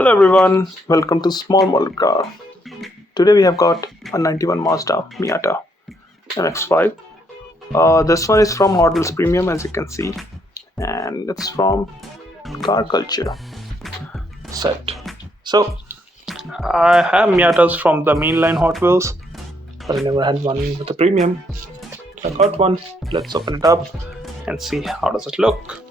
Hello everyone, welcome to Small Model Car. Today we have got a 91 Mazda Miata MX5. This one is from Hotwheels Premium, as you can see, and it's from Car Culture set. So I have Miatas from the mainline Hot Wheels, but I never had one with the premium. So I got one. Let's open it up and see how does it look.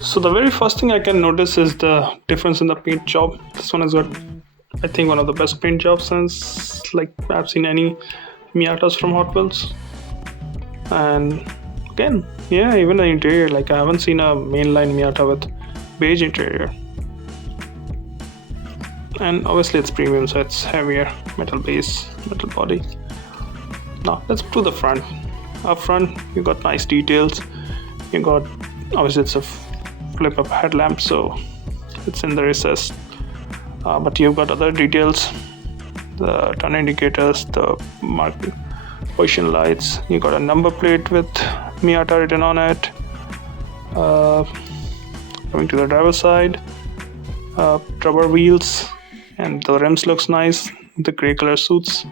So the very first thing I can notice is the difference in the paint job. This one has got, I think, one of the best paint jobs since I've seen any Miatas from Hot Wheels. And again, yeah, even the interior, I haven't seen a mainline Miata with beige interior. And obviously it's premium, so it's heavier, metal base, metal body. Now let's do the front. Up front, you got nice details. You got, obviously it's a flip up headlamp, so it's in the recess, but you've got other details, the turn indicators, the marking position lights. You got a number plate with Miata written on it. Coming to the driver's side, rubber wheels, and the rims looks nice. The gray color suits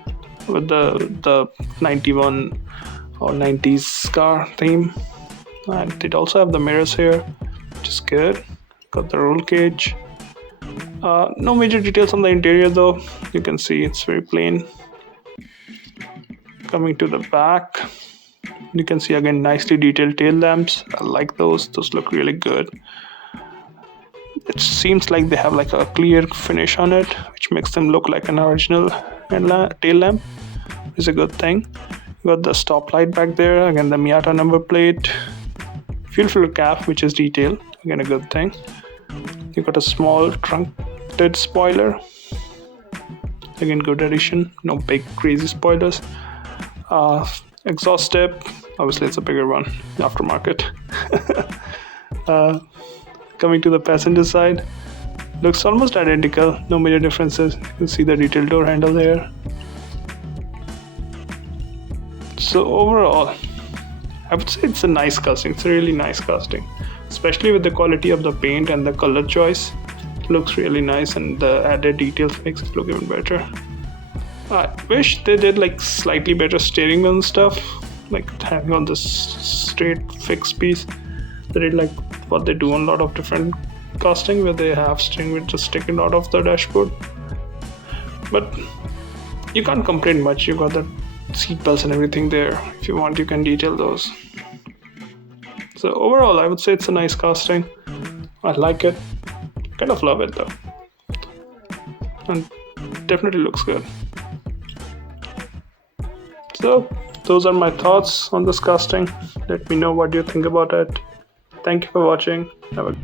with the 91 or 90s car theme. And it also have the mirrors here, which is good. Got the roll cage. No major details on the interior though. You can see it's very plain. Coming to the back, you can see again nicely detailed tail lamps. I like those. Those look really good. It seems like they have a clear finish on it, which makes them look like an original tail lamp. It's a good thing. You got the stop light back there. Again, the Miata number plate. Fuel filter cap, which is detailed. Again, a good thing. You got a small truncated spoiler. Again, good addition. No big crazy spoilers. Exhaust tip. Obviously, it's a bigger one. Aftermarket. Coming to the passenger side, looks almost identical. No major differences. You can see the detailed door handle here. So overall, I would say it's a nice casting. It's a really nice casting, especially with the quality of the paint and the color choice. It looks really nice, and the added details makes it look even better. I wish they did slightly better steering wheel and stuff, having on this straight fixed piece. They did what they do on a lot of different casting, where they have steering wheel just sticking out of the dashboard. But you can't complain much. You got the seat belts and everything there. If you want, you can detail those. So overall, I would say it's a nice casting. I like it. Kind of love it though, and definitely looks good. So those are my thoughts on this casting. Let me know what you think about it. Thank you for watching. Have a